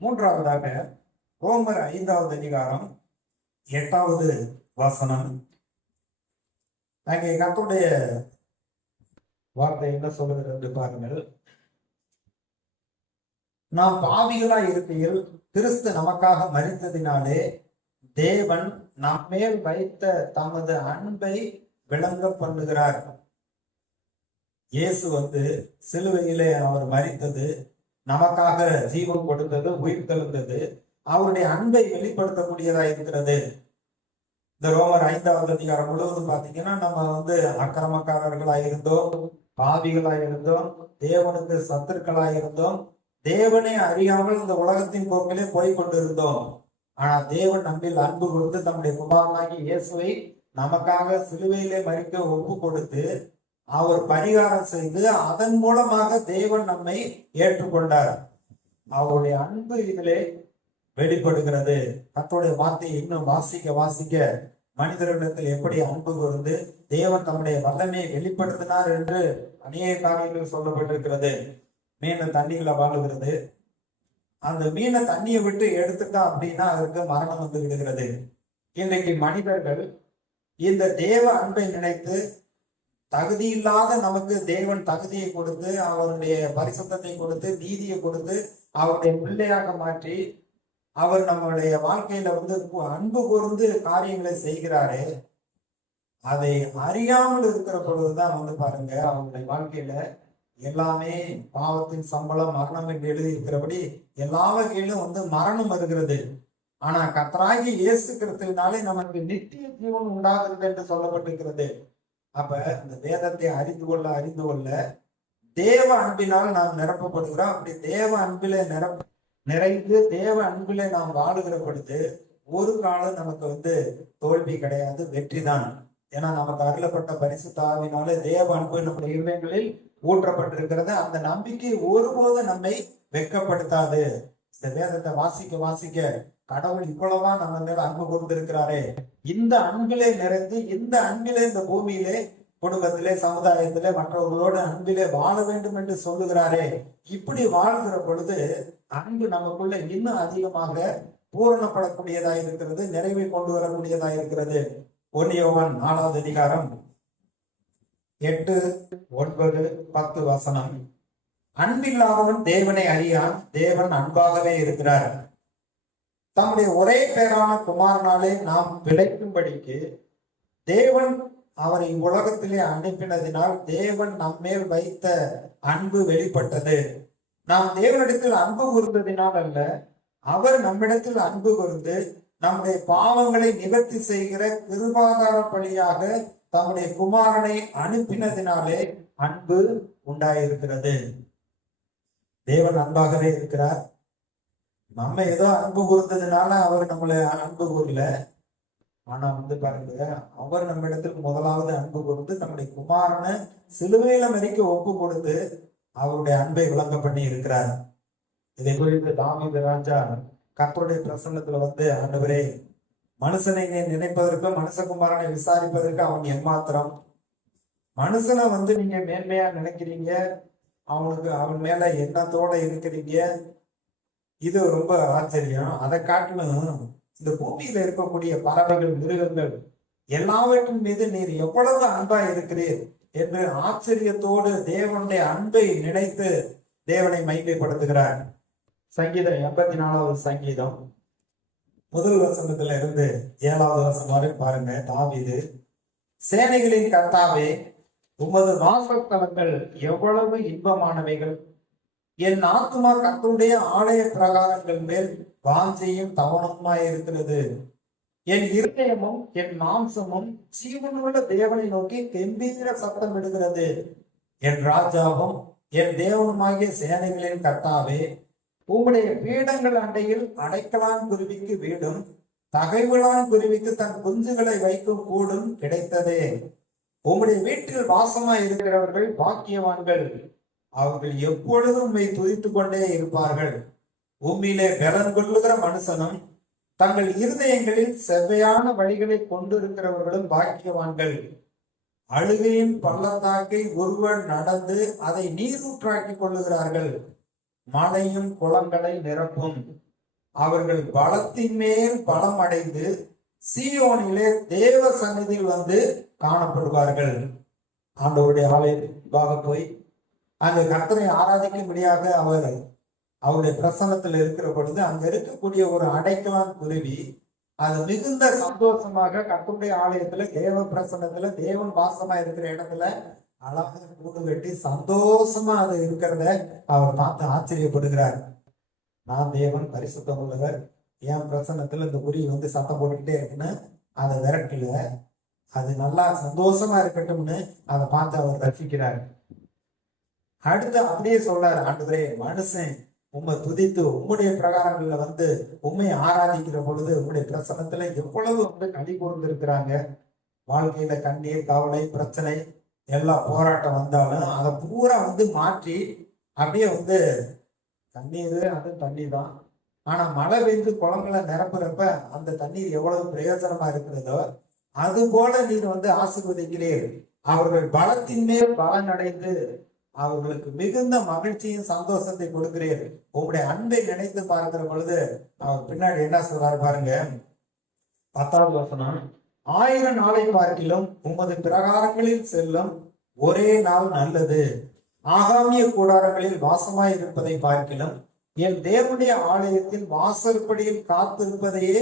மூன்றாவதாக ரோமர் 5வது அதிகாரம் 8வது வசனம். அங்கே கர்த்தருடைய வார்த்தை என்ன சொல்லுகிறது என்று பாருங்கள். நாம் பாவிகளாய் இருக்கையில் கிறிஸ்து நமக்காக மரித்ததினாலே தேவன் நம்மேல் வைத்த தமது அன்பை விளங்க பண்ணுகிறார். இயேசு சிலுவையிலே அவர் மரித்தது, நமக்காக ஜீவன் கொடுத்தது, உயிர் தெழுந்தது, அவருடைய அன்பை வெளிப்படுத்தக்கூடியதா இருக்கிறது. இந்த ரோமர் 5வது அதிகாரம் முழுவதும் பாத்தீங்கன்னா நம்ம அக்கிரமக்காரர்களாய் இருந்தோம், பாவிகளாய் இருந்தோம், தேவனுக்கு சத்துருக்களாய் இருந்தோம், தேவனை அறியாமல் இந்த உலகத்தின் போக்கிலே போய்கொண்டிருந்தோம். ஆனா தேவன் நம்மில் அன்பு கொடுத்து தம்முடைய குமாரனாகி இயேசுவை நமக்காக சிலுவையிலே மரிக்க ஒப்பு கொடுத்து அவர் பரிகாரம் செய்து அதன் மூலமாக தேவன் நம்மை ஏற்றுக்கொண்டார். அவருடைய அன்பு இதிலே வெளிப்படுகிறது. கர்த்தருடைய வார்த்தையை இன்னும் வாசிக்க மனிதர்களிடத்தில் எப்படி அன்பு கூர்ந்து தேவன் தம்முடைய வல்லமையை வெளிப்படுத்தினார் என்று அநேக காரியங்கள் சொல்லப்பட்டிருக்கிறது. மீன் தண்ணிகளை வாழுகிறது. அந்த மீனை தண்ணியை விட்டு எடுத்துட்டா அப்படின்னா அதற்கு மரணம் விடுகிறது. இன்றைக்கு மனிதர்கள் இந்த தேவ அன்பை நினைத்து தகுதி இல்லாத நமக்கு தேவன் தகுதியை கொடுத்து அவருடைய பரிசுத்தத்தை கொடுத்து நீதியை கொடுத்து அவருடைய பிள்ளையாக மாற்றி அவர் நம்மளுடைய வாழ்க்கையில அன்பு கூர்ந்து காரியங்களை செய்கிறாரே, அதை அறியாமல் இருக்கிற பொழுதுதான் பாருங்க அவங்களுடைய வாழ்க்கையில எல்லாமே பாவத்தின் சம்பளம் மரணம் என்று எழுதி இருக்கிறபடி எல்லா வகையிலும் மரணம் வருகிறது. ஆனா கர்த்தராகி இயேசு கிறிஸ்துவினாலே நமக்கு நித்திய ஜீவன் உண்டாகிறது என்று சொல்லப்பட்டிருக்கிறது. அப்ப இந்த வேதத்தை அறிந்து கொள்ள தேவ அன்பினால் நாம் நிரப்பப்படுகிறோம். அப்படி தேவ அன்பிலே நிறைந்து தேவ அன்பிலே நாம் வாழுகிற பொழுது ஒரு காலம் நமக்கு தோல்வி கிடையாது, வெற்றி தான். ஏன்னா நமக்கு அருளப்பட்ட பரிசுத்த ஆவியினாலே தேவ அன்பு நம்முடைய இதயங்களில் ஊற்றப்பட்டிருக்கிறது. அந்த நம்பிக்கை ஒருபோது நம்மை வெட்கப்படுத்தாது. இந்த வேதத்தை வாசிக்க கடவுள் இவ்வளவா நம்ம மேல அன்பு கூர்ந்திருக்கிறாரே, இந்த அன்பிலே நிறைந்து இந்த அன்பிலே இந்த பூமியிலே குடும்பத்திலே சமுதாயத்திலே மற்றவர்களோடு அன்பிலே வாழ வேண்டும் என்று சொல்லுகிறாரே, இப்படி வாழ்கிற பொழுது அன்பு நமக்குள்ள இன்னும் அதிகமாக பூரணப்படக்கூடியதா இருக்கிறது, நிறைவை கொண்டு வரக்கூடியதா இருக்கிறது. 1 யோவான் 4வது அதிகாரம் 8, 9, 10 வசனம். அன்பில்லாதவன் தேவனை அறியான், தேவன் அன்பாகவே இருக்கிறார். தம்முடைய ஒரே பேரான குமாரனாலே நாம் பிழைக்கும்படிக்கு தேவன் அவரை உலகத்திலே அனுப்பினதினால் தேவன் நம்மேல் வைத்த அன்பு வெளிப்பட்டது. நாம் தேவனிடத்தில் அன்பு கூர்ந்ததினால் அல்ல, அவர் நம்மிடத்தில் அன்பு கூர்ந்து நம்முடைய பாவங்களை நிவர்த்தி செய்கிற கிருபாதார பலியாக தம்முடைய குமாரனை அனுப்பினதினாலே அன்பு உண்டாயிருக்கிறது. தேவன் அன்பாகவே இருக்கிறார். நம்ம ஏதோ அன்பு கூர்ந்ததுனால அவர் நம்மளை அன்பு கூறல. ஆனா பாருங்க, அவர் நம்ம இடத்துக்கு முதலாவது அன்பு கொடுத்து நம்முடைய குமாரனை சிலுவையில மறிக்க ஒப்பு கொடுத்து அவருடைய அன்பை விளங்க பண்ணி இருக்கிறார். இதை குறித்து தாவீது ராஜா கர்த்தருடைய பிரசன்னத்துல ஆண்டவரே, மனுஷனை நினைப்பதற்கும் மனுஷகுமாரனை விசாரிப்பதற்கு அவன் எம்மாத்திரம், மனுஷனை நீங்க மேன்மையா நினைக்கிறீங்க, அவன் மேல எண்ணத்தோட இருக்கிறீங்க, இது ரொம்ப ஆச்சரியம். அதை காட்டிலும் இந்த பூமியில இருக்கக்கூடிய பறவைகள், மிருகங்கள் எல்லாவற்றின் மீது நீர் எவ்வளவு அன்பா இருக்கிறீர் என்று ஆச்சரியத்தோடு தேவனுடைய அன்பை நினைத்து தேவனை மகிமைப்படுத்துகிறார். சங்கீதம் 84வது சங்கீதம் 1 வசனத்துல இருந்து 7வது வசனம் வரை பாருங்க. தாவீது, சேனைகளின் கர்த்தாவே, உமது வாசஸ்தலங்கள் எவ்வளவு இன்பமானவைகள், என் ஆத்துமா கர்த்தருடைய ஆலய பிரகாரங்கள் மேல் வாஞ்சையும் தவணமாய் இருக்கிறது. என் இருதயமும் என் மாம்சமும் ஜீவனுள்ள தேவனை நோக்கி கெம்பீர சத்தம் விடுகிறது. என் ராஜாவும் என் தேவனுமாகிய சேனைகளின் கர்த்தாவே, உம்முடைய பீடங்கள் அண்டையில் அடைக்கலான் குருவிக்கு வீடும் தகைவிழான் குருவிக்கு தன் குஞ்சுகளை வைக்கும் கூடும் கிடைத்ததே. உம்முடைய வீட்டில் வாசமாய் இருக்கிறவர்கள் பாக்கியவான்கள், அவர்கள் எப்பொழுதும் உம்மை துதித்துக் கொண்டே இருப்பார்கள். உம்மிலே பலன் கொள்ளுகிற மனுஷனும் தங்கள் இருதயங்களில் செவ்வையான வழிகளை கொண்டிருக்கிறவர்களும் பாக்கியவான்கள். அழுகையின் பள்ளத்தாக்கை ஒருவர் நடந்து அதை நீரூற்றாக்கி கொள்ளுகிறார்கள். மலையும் குளங்களை நிரப்பும். அவர்கள் பலத்தின் மேல் பலம் அடைந்து சீயோனிலே தேவ சந்நிதியில் வந்து காணப்படுவார்கள். ஆண்டவருடைய ஆலயத்துக்காக போய் அங்க கர்த்தரை ஆராதிக்கும்படியாக அவர் அவருடைய பிரசன்னத்தில் இருக்கிற பொழுது அங்க இருக்கக்கூடிய ஒரு அடைக்கலான் குருவி அது மிகுந்த சந்தோஷமாக கர்த்தருடைய ஆலயத்துல தேவ பிரசன்னத்துல தேவன் வாசமா இருக்கிற இடத்துல அழகாக கூடு கட்டி சந்தோஷமா அது இருக்கிறத அவர் பார்த்து ஆச்சரியப்படுகிறார். நான் தேவன் பரிசுத்தம் உள்ளவர், என் பிரசன்னத்துல இந்த குருவி வந்து சத்தம் போட்டுக்கிட்டே இருக்குன்னு அதை விரட்டல, அது நல்லா சந்தோஷமா இருக்கட்டும்னு அதை பார்த்து அவர் ரசிக்கிறார். அடுத்து அப்படியே சொல்றாரு, ஆண்டவரே மனுஷன் உம்மை துதித்து உம்முடைய பிரகாரங்கள்ல வந்து உண்மை ஆராதிக்கிற பொழுது உம்முடைய பிரசனத்துல எவ்வளவு வந்து கனி கூர்ந்திருக்கிறாங்க. வாழ்க்கையில கண்ணீர் கவலை பிரச்சனை எல்லா போராட்டம் வந்தாலும் அதை பூரா வந்து மாற்றி அப்படியே வந்து தண்ணீர் அது தண்ணி தான், ஆனா மழை பெய்து குளங்களை நிரப்புறப்ப அந்த தண்ணீர் எவ்வளவு பிரயோஜனமா இருக்கிறதோ அது போல நீர் வந்து ஆசீர்வதிக்கிறீர். அவர்கள் பலத்தின் மேல் பலன் அடைந்து அவர்களுக்கு மிகுந்த மகிழ்ச்சியும் சந்தோஷத்தை கொடுக்கிறீர். உங்களுடைய அன்பை நினைத்து பார்க்கிற பொழுது அவர் பின்னாடி என்ன சொல்றாரு பாருங்க, 10வது வசனம். 1000 நாளை பார்க்கிலும் உமது பிரகாரங்களில் செல்லும் ஒரே நாள் நல்லது. ஆகாமிய கூடாரங்களில் வாசமாய் இருப்பதை பார்க்கிலும் என் தேவனுடைய ஆலயத்தில் வாசற்படியில் காத்திருப்பதையே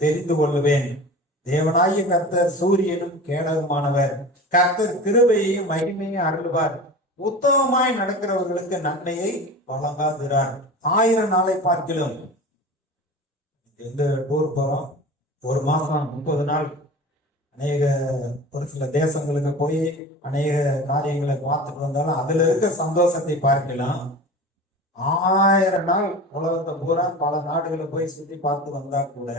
தெரிந்து கொள்ளுவேன். தேவனாகிய கர்த்தர் சூரியனும் கேடகமானவர். கர்த்தர் கிருபையையும் மகிமையும் அருள்வார். உத்தமமாய் நடக்கிறவர்களுக்கு நன்மையை வழங்காதிரார். 1000 நாளை பார்க்கிலும் எந்த டூர் போறோம், ஒரு மாசம் 30 நாள் அநேக ஒரு சில தேசங்களுக்கு போய் அநேக காரியங்களை பார்த்துட்டு வந்தாலும் அதுல இருக்க சந்தோஷத்தை பார்க்கலாம். 1000 நாள் உலகத்தை பூரா பல நாடுகளை போய் சுத்தி பார்த்து வந்தா கூட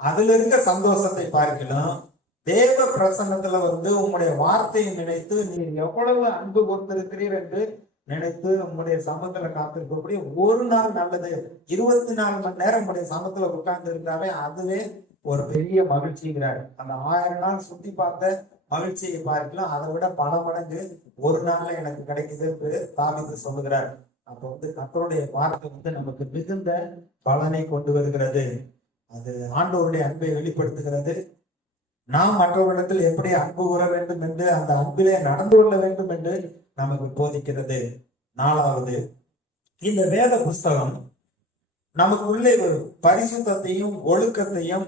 அதுல இருக்க சந்தோஷத்தை பார்க்கலாம். தேவ பிரசன்னத்துல வந்து உங்களுடைய வார்த்தையை நினைத்து நீர் எவ்வளவு அன்பு கொடுத்திருக்கிறீர் என்று நினைத்து உங்களுடைய சமத்துல காத்திருக்கக்கூடிய ஒரு நாள் நல்லது. 24 மணி நேரம் உங்களுடைய சமத்துல உட்கார்ந்து இருந்தாலே அதுவே ஒரு பெரிய மகிழ்ச்சிங்கிறார். அந்த 1000 நாள் சுத்தி பார்த்த மகிழ்ச்சியை பார்க்கலாம், அதை விட பல மடங்கு ஒரு நாள்ல எனக்கு கிடைக்குது என்று தாவீது சொல்லுகிறார். அப்ப வந்து கர்த்தருடைய வார்த்தை வந்து நமக்கு மிகுந்த பலனை கொண்டு வருகிறது. அது ஆண்டவருடைய அன்பை வெளிப்படுத்துகிறது. நாம் மற்றவர்களிடத்தில் எப்படி அன்பு கூற வேண்டும் என்று அந்த அன்பிலே நடந்து கொள்ள வேண்டும் என்று நமக்கு போதிக்கிறது. 4வது, இந்த வேத புஸ்தகம் நமக்கு உள்ளே ஒரு பரிசுத்தத்தையும் ஒழுக்கத்தையும்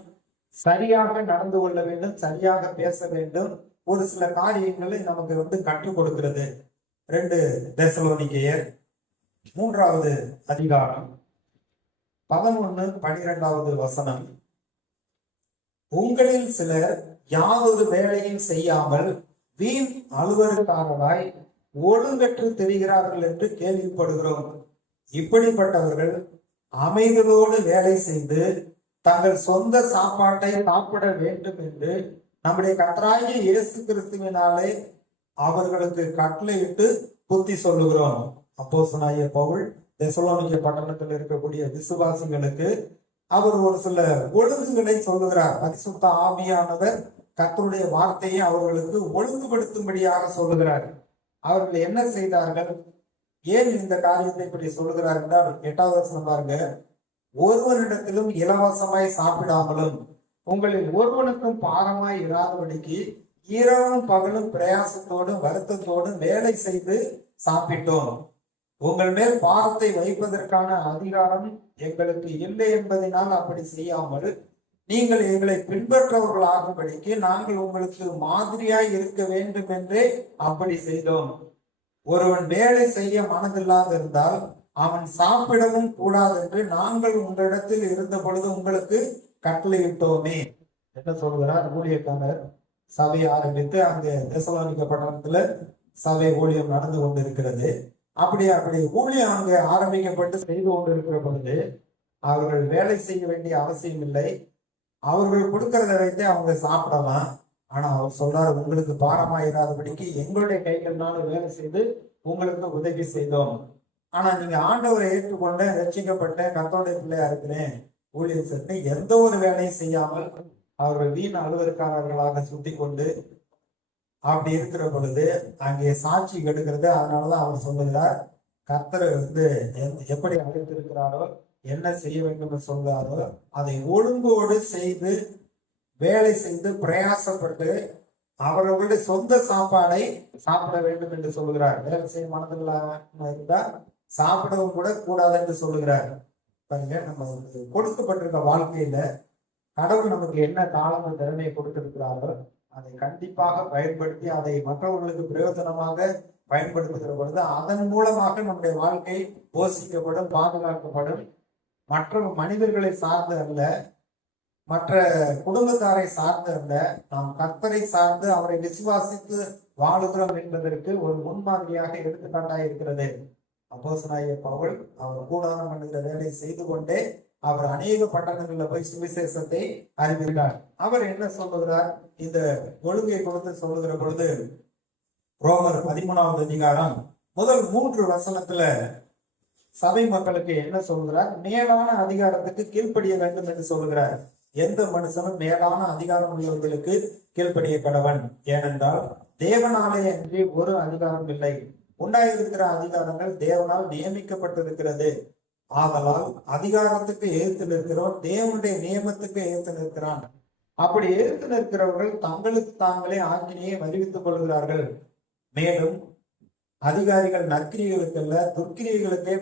சரியாக நடந்து கொள்ள வேண்டும், சரியாக பேச வேண்டும், ஒரு சில காரியங்களை நமக்கு வந்து கற்றுக் கொடுக்கிறது. 2 தெசலோனிக்கேயர் 3வது அதிகாரம் 11-12வது வசனம். உங்களில் சிலர் யாதொரு வேலையும் செய்யாமல் வீண் அலுவலக்காரராய் ஒழுங்கற்று தெரிகிறார்கள் என்று கேள்விப்படுகிறோம். இப்படிப்பட்டவர்கள் அமைதலோடு வேலை செய்து தங்கள் சொந்த சாப்பாட்டை சாப்பிட வேண்டும் என்று நம்முடைய கர்த்தராகிய இயேசு கிறிஸ்துவினாலே அவர்களுக்கு கட்டளையிட்டு புத்தி சொல்லுகிறோம். அப்போஸ்தலனாகிய பவுல் தெசலோனிக்கே பட்டணத்தில் இருக்கக்கூடிய விசுவாசிகளுக்கு அவர் ஒரு சில ஒழுங்குகளை சொல்லுகிறார். பரிசுத்த ஆவியானவர் கர்த்தருடைய வார்த்தையை அவர்களுக்கு ஒழுங்குபடுத்தும்படியாக சொல்லுகிறார். அவர்கள் என்ன செய்தார்கள், ஏன் இந்த காரியத்தை இப்படி சொல்லுகிறார் என்றால் 8வது வசனம் பாருங்க. ஒருவரிடத்திலும் இலவசமாய் சாப்பிடாமலும் உங்களில் ஒருவனுக்கும் பாரமாய் இராதபடிக்கு இரவும் பகலும் பிரயாசத்தோடும் வருத்தத்தோடும் வேலை செய்து சாப்பிட்டோம். உங்கள் மேல் பாரத்தை வைப்பதற்கான அதிகாரம் எங்களுக்கு இல்லை என்பதனால் அப்படி செய்யாமல் நீங்கள் எங்களை பின்பற்றவர்களாகும்படிக்கு நாங்கள் உங்களுக்கு மாதிரியாய் இருக்க வேண்டும் என்றே அப்படி செய்தோம். ஒருவன் வேலை செய்ய மனதில்லாது இருந்தால் அவன் சாப்பிடவும் கூடாது என்று நாங்கள் உங்களிடத்தில் இருந்த பொழுது உங்களுக்கு கட்டளையிட்டோமே. என்ன சொல்கிறார், ஊழியக்காரர் சபை ஆரம்பித்து அங்கே தெசலோனிக்கே பட்டணத்துல சபை ஊழியம் நடந்து கொண்டிருக்கிறது. அப்படி ஊழியம் அங்கே ஆரம்பிக்கப்பட்டு செய்து கொண்டிருக்கிற பொழுது அவர்கள் வேலை செய்ய வேண்டிய அவசியம் இல்லை, அவர்கள் கொடுக்கறத வைத்து அவங்க சாப்பிடலாம். ஆனா அவர் சொல்றாரு, உங்களுக்கு பாரமாயிராதபடிக்கு எங்களுடைய கைகள்னால வேலை செய்து உங்களுக்கு உதவி செய்தோம். ஆனா நீங்க ஆண்டவரை ஏற்றுக்கொண்ட ரட்சிக்கப்பட்ட கர்த்தருடைய பிள்ளையா இருக்கிறேன் ஊழியர் சென்று எந்த ஒரு வேலையும் செய்யாமல் அவர்கள் வீண் அலுவலக்காரர்களாக சுட்டி கொண்டு அப்படி இருக்கிற பொழுது அங்கே சாட்சி கெடுக்கிறது. அதனாலதான் அவர் சொல்லுகிறார், கர்த்தர் எப்படி அழைத்திருக்கிறாரோ, என்ன செய்ய வேண்டும் என்று சொல்றாரோ அதை ஒழுங்கோடு செய்து வேலை செய்து பிரயாசப்பட்டு அவர்களுடைய சொந்த சாப்பாடை சாப்பிட வேண்டும் என்று சொல்லுகிறார். வேலை செய்ய மனதில் இருந்தா சாப்பிடவும் கூட கூடாது என்று சொல்லுகிறார். பாருங்க, நம்ம கொடுக்கப்பட்டிருக்க வாழ்க்கையில கடவுள் நமக்கு என்ன காலம் திறமையை கொடுத்திருக்கிறாரோ அதை கண்டிப்பாக பயன்படுத்தி அதை மற்றவர்களுக்கு பிரயோஜனமாக பயன்படுத்துகிற பொழுது அதன் மூலமாக நம்முடைய வாழ்க்கை போஷிக்கப்படும், பாதுகாக்கப்படும். மற்ற மனிதர்களை சார்ந்து அல்ல, மற்ற குடும்பத்தாரை சார்ந்து அல்ல, நாம் கர்த்தரை சார்ந்து அவரை விசுவாசித்து வாழுகிறோம் என்பதற்கு ஒரு முன்மாதிரியாக எடுத்துக்காட்டாக இருக்கிறது. அப்போஸ்தலனாகிய பவுல் அவர் கூடாரம் பண்ணுகிற வேலை செய்து கொண்டே அவர் அநேக பட்டணங்களில் போய் சுவிசேஷத்தை அறிவித்தார். அவர் என்ன சொல்லுகிறார்? இந்த ஒழுங்கை கொடுத்து சொல்லுகிற பொழுது ரோமர் 13வது அதிகாரம் முதல் 3 வசனத்துல சபை மக்களுக்கு என்ன சொல்கிறார்? மேலான அதிகாரத்துக்கு கீழ்ப்படிய வேண்டும் என்று சொல்லுகிறார். எந்த மனுஷனும் மேலான அதிகாரம் உள்ளவர்களுக்கு கீழ்ப்படிய கடவன். ஏனென்றால் தேவனாலே அன்றி ஒரு அதிகாரம் இல்லை. உண்டாயிருக்கிற அதிகாரங்கள் தேவனால் நியமிக்கப்பட்டிருக்கிறது. ஆதலால் அதிகாரத்துக்கு எதிர்த்து நிற்கிறோம், தேவனுடைய நியமத்துக்கு எதிர்த்து நிற்கிறான். அப்படி எதிர்த்து நிற்கிறவர்கள் தங்களுக்கு தாங்களே ஆக்கினையை அறிவித்துக் கொள்கிறார்கள். மேலும் அதிகாரிகள் நற்கிரியைகளுக்கல்ல துர்க்கிரியைகளுக்கே